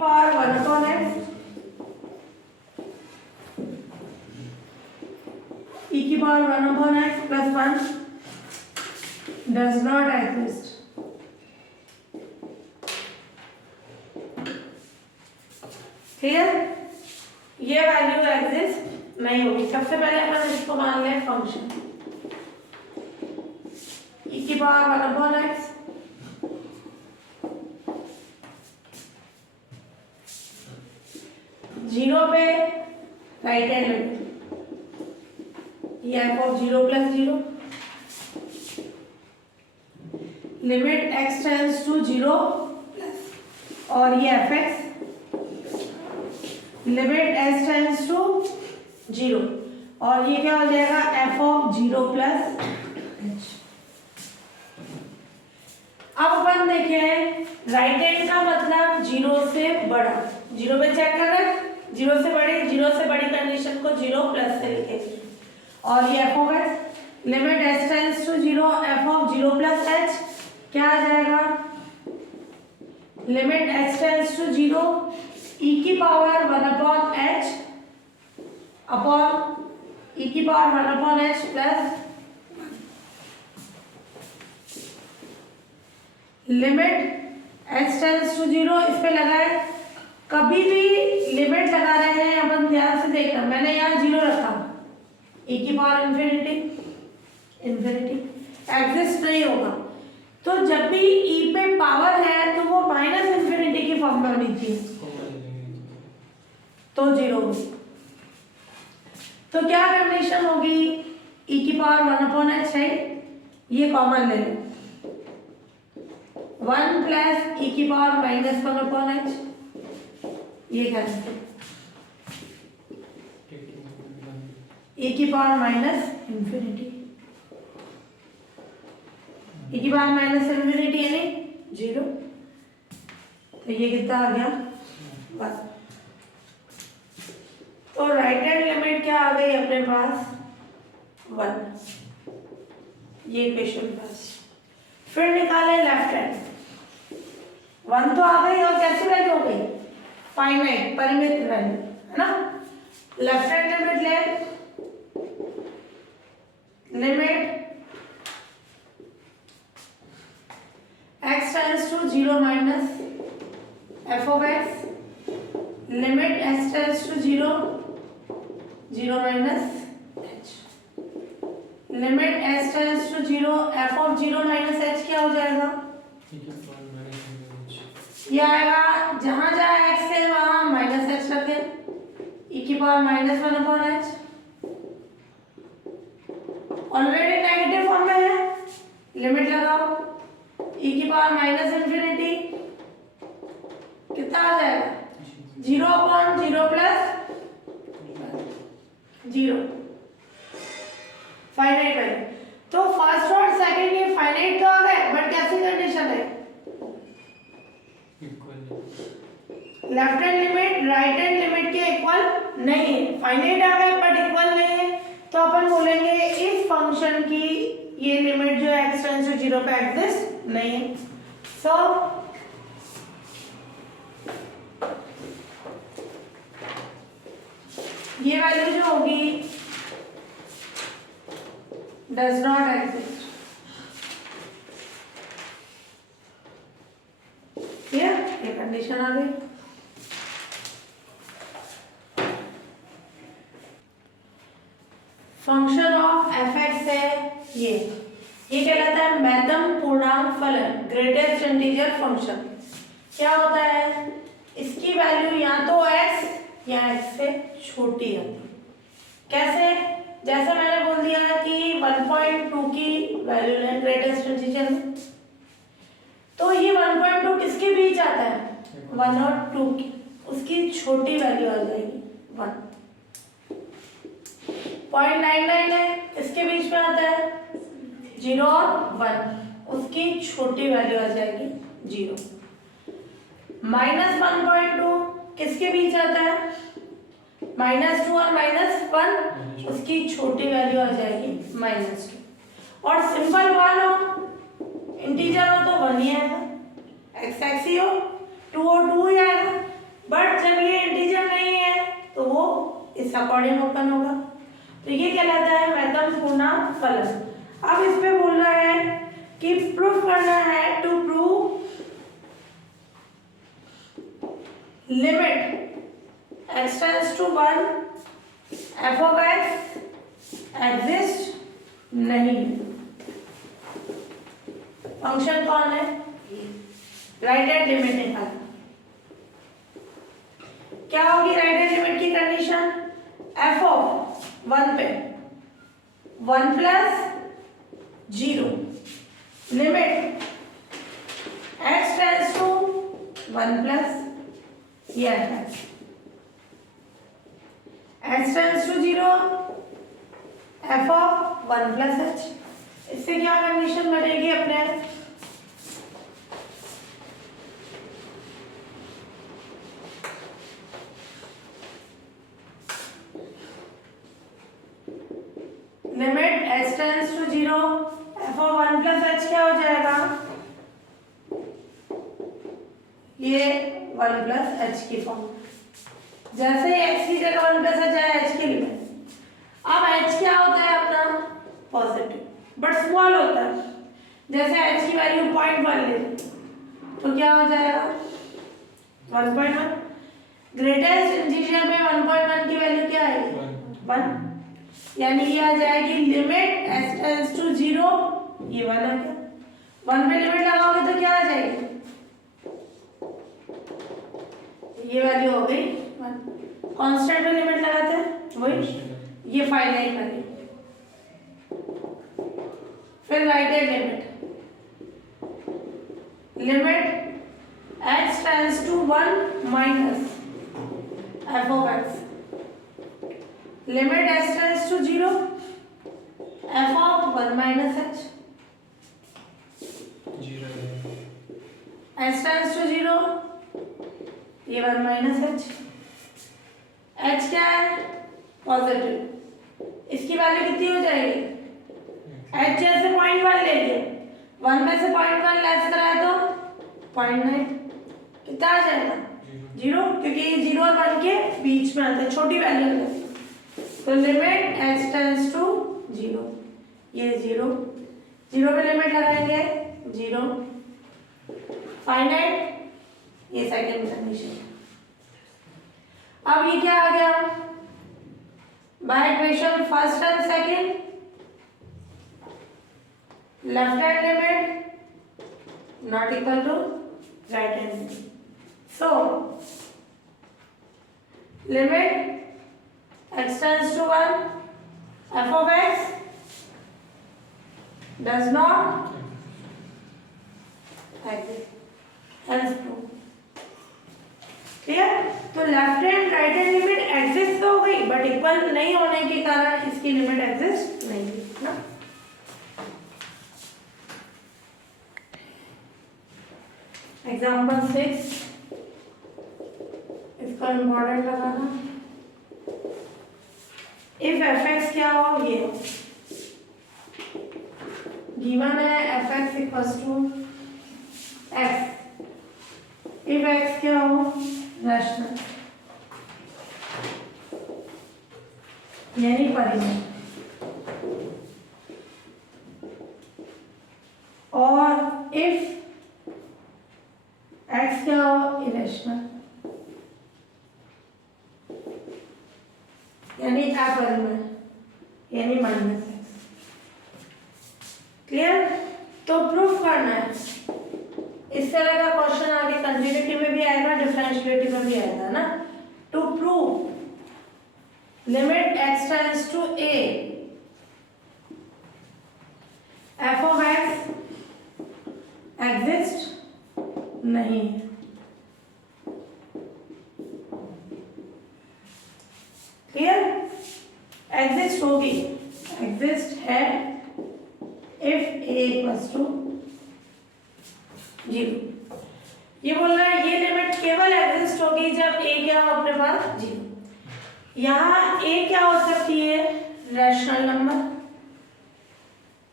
Power 1/x e की power 1/x plus 1 does not exist. Clear? ये value exist नहीं होगी। सबसे पहले अपन इसको मान लें फंक्शन e की पावर 1/x जीरो पे राइट हैंड लिमिट ये f of 0 + 0 limit x tends to 0 और ये fx limit s tends to 0 और ये क्या हो जाएगा f ऑफ 0 + h। अब अपन देखें राइट हैंड का मतलब 0 से बड़ा, 0 पे चेक कर रहे 0 से बड़ी, 0 से बड़ी कंडीशन को 0 प्लस से लिखेंगे और ये f of x limit s tends to 0 f of 0 + h क्या आ जाएगा limit s tends to 0 e की पावर 1/h अपॉन e की power 1/h plus limit h tends to 0 इस पे लगाए। कभी भी लिमिट लगा रहे हैं अपन ध्यान से देखना, मैंने यहाँ 0 रखा e की पावर इन्फिनिटी एग्जिस्ट नहीं होगा। तो जब भी e पे पावर है तो वो -इन्फिनिटी की फॉर्म में होनी चाहिए तो 0 होगी। तो क्या कंडीशन होगी e की पावर 1/h है, ये कॉमन ले लो 1 + e की पावर -1/h ये कैंसिल e की पावर -इन्फिनिटी e की पावर -इन्फिनिटी यानी 0 तो ये कितना आ गया 1। तो राइट हैंड लिमिट क्या आ गई अपने पास 1, ये इक्वेशन पास। फिर निकाले लेफ्ट हैंड 1 तो आ गई और कैसी वैल्यू हो गई फाइनाइट परिमित वैल्यू है ना। लेफ्ट हैंड लिमिट ले limit x tends to 0 f of x limit s tends to 0 h limit s tends to 0 f of 0 h क्या हो जाएगा ये आएगा जहां जहां x है वहां -h रखें e की power -1/h already negative form में है लिमिट लगाओ e की पावर -इन्फिनिटी कितना आ जाएगा 0/0 + 0 फाइनाइट वैल्यू। तो फर्स्ट और सेकंड ये फाइनाइट तो आ गए बट कैसी कंडीशन है left hand limit right hand limit के इक्वल नहीं है, फाइनाइट आ गए बट इक्वल नहीं है। तो अपन बोलेंगे इस फंक्शन की ये लिमिट जो x टेंड्स टू 0 पे एग्जिस्ट नहीं है। सो ये वैल्यू जो होगी डज नॉट एग्जिस्ट। ये कंडीशन आ गई। फंक्शन ऑफ f(x) है ये कहलाता है मैथम पूर्णांक फलन ग्रेटेस्ट इंटीजर फंक्शन। क्या होता है इसकी वैल्यू या तो x या x से छोटी है। कैसे जैसे मैंने बोल दिया कि 1.2 की वैल्यू लें ग्रेटेस्ट इंटीजर में तो ये 1.2 किसके बीच आता है 1 और 2 की, उसकी छोटी वैल्यू आ जाएगी 1। 0.99 है इसके बीच में आता है 0 और 1, उसकी छोटी वैल्यू आ जाएगी 0। -1.2 किसके बीच आता है -2 और -1, उसकी छोटी वैल्यू आ जाएगी -2। और सिंपल 1 हो इंटीजर हो तो 1 ही आएगा, x ही हो 2 हो 2 ही आएगा। अकॉर्डिंग ओपन होगा। तो ये कहलाता है मध्यम पूर्णांक फलन। अब इस पे बोल रहा है कि प्रूफ करना है, to prove limit x tends to 1 f of x exist नहीं। फंक्शन कौन है? राइट हैंड लिमिट निकाल। क्या होगी राइट हैंड लिमिट की कंडीशन? f ऑफ 1 पे 1 plus 0 limit x tends to 1 plus ये है x tends to 0 f of 1 plus h। इससे क्या कंडीशन बनेगी अपने? Limit x tends to 0 f of 1 plus h क्या हो जाएगा? ये 1 प्लस h की फॉर्म। जैसे ही x की जगह 1 प्लस h आया h की लिमिट। अब h क्या होता है अपना? पॉजिटिव बट स्मॉल होता है। जैसे h की वैल्यू 0.1 ले तो क्या हो जाएगा? 1.1। ग्रेटेस्ट इंटीजर में 1.1 की वैल्यू क्या आएगी? 1। यानी ये आ जाएगी लिमिट x टेंड्स टू 0, ये 1 आ गया। 1 पे लिमिट लगाओगे तो क्या आ जाएगी? ये वैल्यू हो गई 1। कांस्टेंट पे लिमिट लगाते हैं वही, ये फाइनाइट वैल्यू। फिर right hand limit x tends to 1 minus f of x limit x tends to 0 f of 1 minus h x tends to 0 ये 1 माइनस h। h क्या है? पॉजिटिव। इसकी वैल्यू कितनी हो जाएगी? h जैसे 0.1 ले लिए, 1 में से 0.1 लेस कराए तो 0.9, कितना आ जाएगा? 0, क्योंकि ये 0 और 1 के बीच में आता है, छोटी वैल्यू है। तो लिमिट x टेंड्स टू 0, ये 0 पे लिमिट लगाएंगे 0 फाइनाइट, ये सेकंड कंडीशन। अब ये क्या आ गया? By equation first and second left hand limit not equal to right hand limit. So limit x tends to 1 f of x does not exist, hence true। Clear? तो left hand right hand limit exist तो हो गई, but equal नहीं होने के कारण इसकी limit exist नहीं है ना। एग्जाम्पल 6, इसका इम्पोर्टेंट लगाना। इफ fx क्या हो? ये गिवन है fx equals to x। If x क्या हो? रैशनल यानी परिमेय, और इफ x क्या हो? इरेशनल यानी अपरिमेय यानी माइनस x। क्लियर? तो प्रूफ करना है। इस तरह का क्वेश्चन आगे कंटिन्यूटी में भी आएगा, डिफरेंशिएटिव में भी आएगा ना। To prove limit x tends to a f of x exist नहीं है। क्लियर? एग्जिस्ट होगी, एग्जिस्ट है इफ a इक्वल्स टू 0। ये बोल रहा है ये लिमिट केवल एग्जिस्ट होगी जब a क्या हो अपने पास? 0। यहाँ a क्या हो सकती है? Rational number.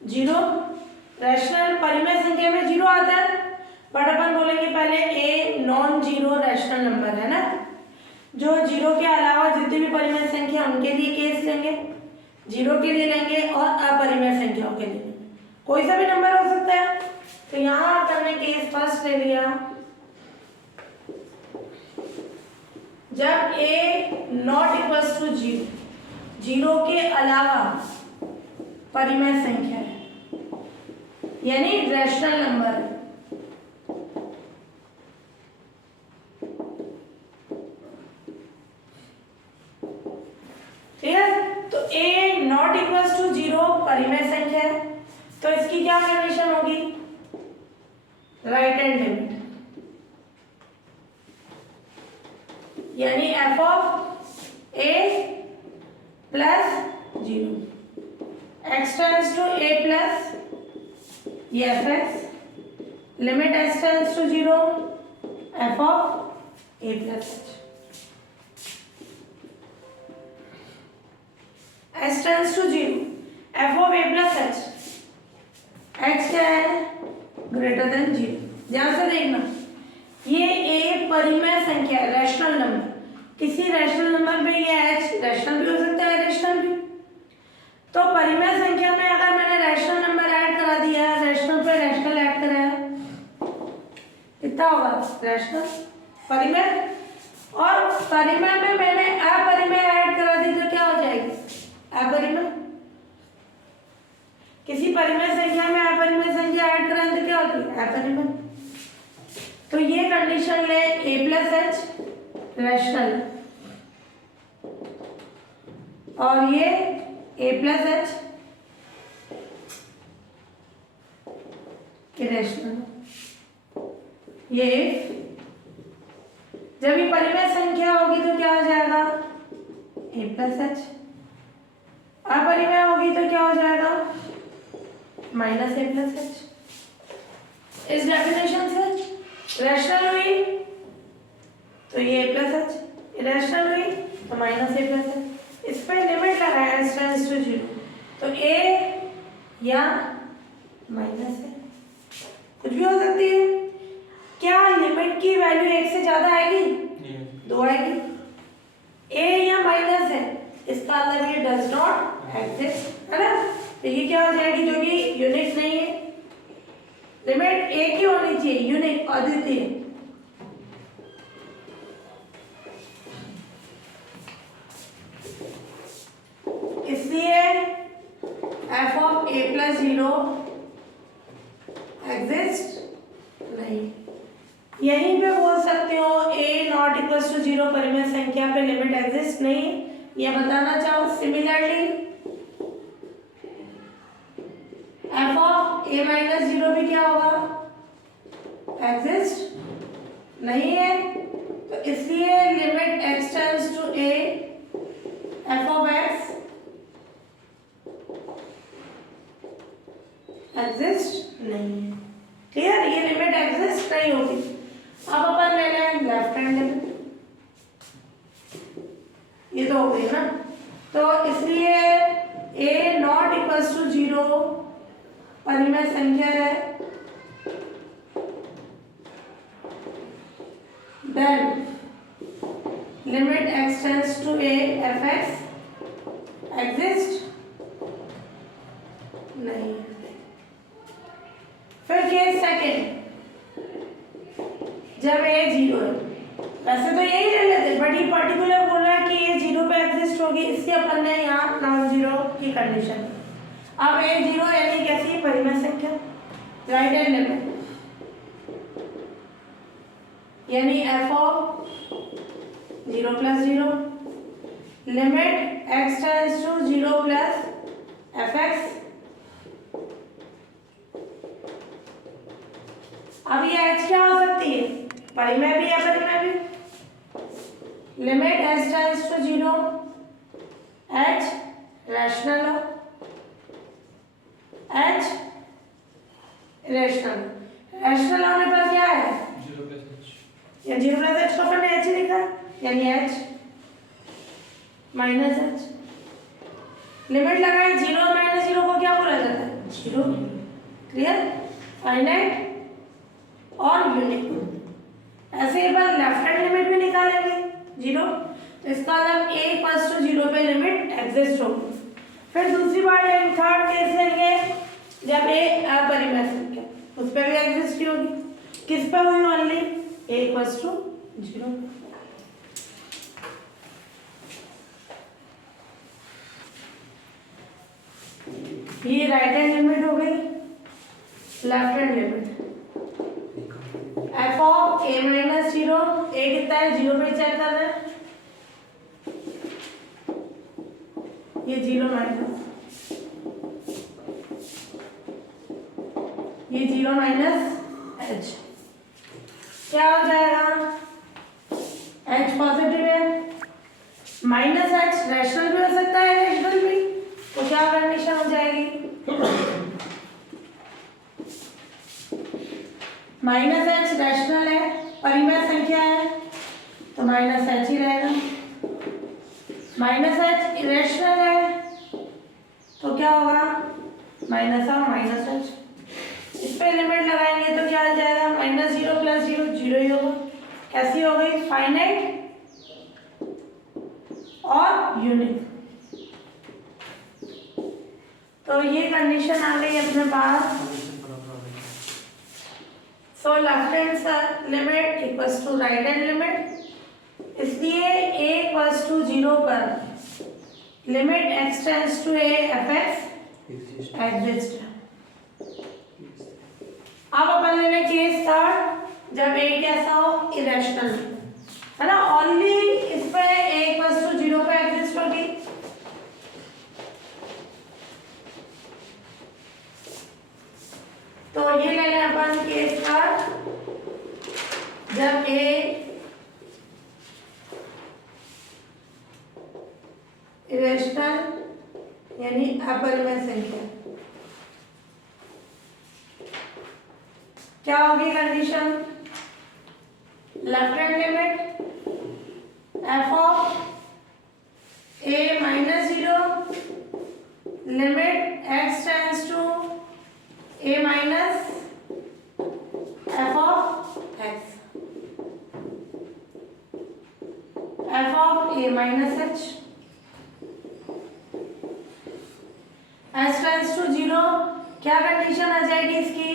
0 रैशनल परिमेय संख्या में 0 आता है, बट अपन बोलेंगे पहले a non zero rational number है ना। जो जीरो के अलावा जितनी भी परिमेय संख्या उनके लिए केस लेंगे, जीरो के लिए लेंगे और अपरिमेय संख्याओं के लिए लेंगे। कोई सा भी नंबर हो सकता है। तो यहाँ हमने केस फर्स्ट ले लिया, जब a not equals to zero, zero के अलावा परिमेय संख्या है, यानी रैशनल नंबर है। तो a not equals to zero परिमेय संख्या है, तो इसकी क्या कंडीशन होगी, राइट हैंड लिमिट, यानी f of a plus zero, x tends to a plus ये fx, limit x tends to zero f of a plus h tends to zero f of a plus h, x क्या है, greater than zero. ध्यान से देखना, ये a परिमेय संख्या है, रैशनल नंबर, किसी रैशनल नंबर में ये h रैशनल भी हो सकता है, रैशनल भी। तो परिमेय संख्या में अगर मैंने रैशनल नंबर ऐड करा दिया, रैशनल पे रैशनल ऐड कराया, कितना होगा, रैशनल परिमेय, और परिमेय में मैंने अपरिमेय ऐड करा दी तो क्या हो जाएगी, अपरिमेय। किसी परिमेय संख्या में अपरिमेय संख्या ऐड करा तो क्या होती है, अपरिमेय। तो ये कंडीशन ले a प्लस एच रैशनल, और ये a प्लस एच इरेशनल। ये जब ये परिमेय संख्या होगी तो क्या हो जाएगा, a प्लस एच, अपरिमेय होगी तो क्या हो जाएगा, माइनस a प्लस एच। इस डेफिनेशन से रैशनल हुई तो ये a प्लस एच, इरेशनल हुई तो माइनस a प्लस एच। इस पर लिमिट लगाया h टेंड्स टू जीरो, तो a या माइनस है, कुछ भी हो सकती है। क्या लिमिट की वैल्यू एक से ज्यादा आएगी, दो आएगी, a या माइनस है, इसका अंदर ये डज नॉट एग्जिस्ट, है ना। तो ये क्या हो जाएगी, जो कि यूनिक नहीं है, लिमिट एक ही होनी चाहिए, यूनिक, अद्वितीय। इसलिए f of a plus zero exist नहीं। यहीं पे बोल सकते हो a not equals to zero परिमेय संख्या पे लिमिट एग्जिस्ट नहीं, ये बताना चाहो। Similarly f of a minus zero भी क्या होगा, एग्जिस्ट नहीं है। तो इसलिए limit x tends to a f of x exist नहीं है। क्लियर, ये लिमिट एग्जिस्ट नहीं होगी। अब अपन ले लें लेफ्ट हैंड लिमिट, ये तो हो गई ना। तो इसलिए a not equals to zero परिमेय संख्या है, then limit x tends to a f x exist नहीं। फिर केस सेकेंड, जब a जीरो है, वैसे तो यही ले लेते, बट ये पर्टिकुलर बोल रहा है कि ये जीरो पे एग्जिस्ट होगी, इसलिए अपन ने यहाँ नॉन जीरो की कंडीशन। अब a जीरो यानी कैसी परिमेय संख्या, राइट हैंड लिमिट, यानी f of zero plus zero, limit x tends to zero plus f x. अब ये h क्या हो सकती है, परिमेय भी या परिमेय भी। Limit h tends to zero, h rational हो, h इरेशनल। रैशनल होने पर क्या है, जीरो प्लस h, या जीरो प्लस h को अपन ने h ही लिखा, यानी h माइनस h। लिमिट लगाए, जीरो माइनस जीरो को क्या बोला जाता है, जीरो। क्लियर, फाइनाइट और यूनिक। ऐसे एक बार लेफ्ट हैंड लिमिट भी निकालेंगे जीरो, तो इसका मतलब a इक्वल्स टू जीरो पे लिमिट एग्जिस्ट होगी। फिर दूसरी बार लेंगे, थर्ड केस लेंगे जब a अपरिमेय संख्या, उस पर भी एग्जिस्ट ही होगी। किस पे हुई? Only a equals to zero. ये राइट हैंड लिमिट हो गई, left hand limit f of a minus zero, a कितना है? जीरो पे चेक कर रहे हैं, ये जीरो माइनस, ये जीरो माइनस h, क्या हो जाएगा? h पॉजिटिव है, माइनस h रैशनल भी हो सकता है, रैशनल भी, तो क्या कंडीशन हो जाएगी? माइनस h रैशनल है, परिमेय संख्या है, तो माइनस h ही रहेगा। माइनस h इरेशनल है, तो क्या होगा? माइनस और माइनस h। इस पे लिमिट लगाएंगे तो क्या आ जाएगा? Minus zero plus zero, zero ही होगा। कैसी हो गई? फाइनाइट और यूनिक। तो ये कंडीशन आ गई अपने पास। So left hand limit equals to right hand limit, इसलिए a इक्वल्स टू जीरो पर limit x tends to a f x exist. अब अपन लेने केस थर्ड जब a कैसा हो? इरेशनल, है ना, ओनली इस पे a इक्वल्स टू जीरो पे एग्जिस्ट होगी। तो ये ले लें अपन केस थर्ड जब a इरेशनल यानी अपरिमेय संख्या, क्या होगी condition? Left hand limit f of a minus zero limit x tends to a minus f of x, f of a minus h, h tends to zero, क्या condition आ जाएगी इसकी?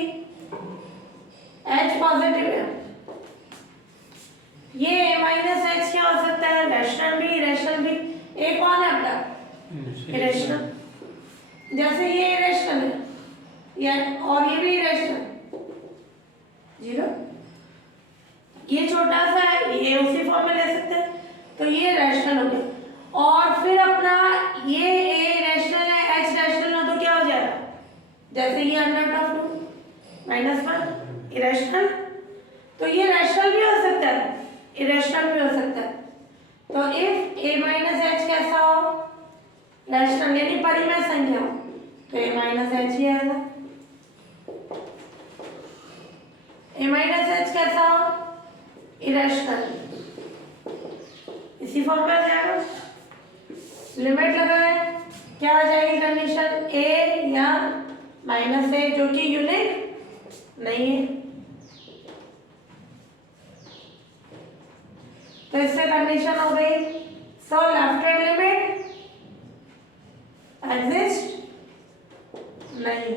h पॉजिटिव है, ये a माइनस h क्या हो सकता है? रैशनल भी, इरेशनल भी। a कौन है अपना? इरेशनल, जैसे ये इरेशनल है या और ये भी इरेशनल, जीरो, ये छोटा सा है, ये उसी फॉर्म में ले सकते हैं, तो ये रैशनल हो गया। और फिर अपना ये a रैशनल है, h रैशनल हो, तो क्या हो जाएगा? जैसे ये under of two minus one irrational, तो ये रैशनल भी हो सकता है, इरेशनल भी हो सकता है। तो इफ a माइनस h कैसा हो? रैशनल यानी परिमेय संख्या हो, तो a माइनस h ही आएगा। a माइनस h कैसा हो? इरेशनल, इसी फॉर्म में आ जाएगा। लिमिट लगाए, क्या आ जाएगी कंडीशन? a या माइनस a, जो कि यूनिक नहीं है, तो इससे कंडीशन हो गई। सो लेफ्ट हैंड लिमिट एग्जिस्ट नहीं,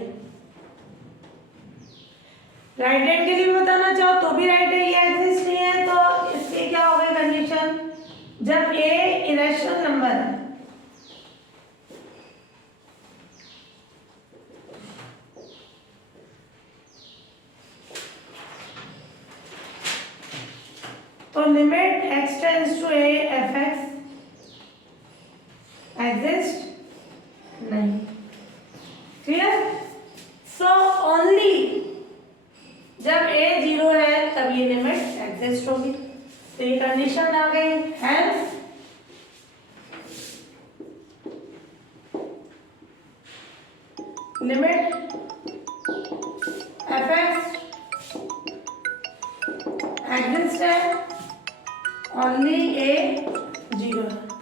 राइट हैंड के लिए बताना चाहो तो भी राइट हैंड ये एग्जिस्ट नहीं है, तो इसकी क्या हो गई कंडीशन? जब a इरेशनल नंबर है, तो limit x tends to a f x exist नहीं। क्लियर? सो ओनली जब a जीरो है तब ये लिमिट एग्जिस्ट होगी, तो ये कंडीशन आ गई। Hence limit F x exist है, ओनली a जीरो है।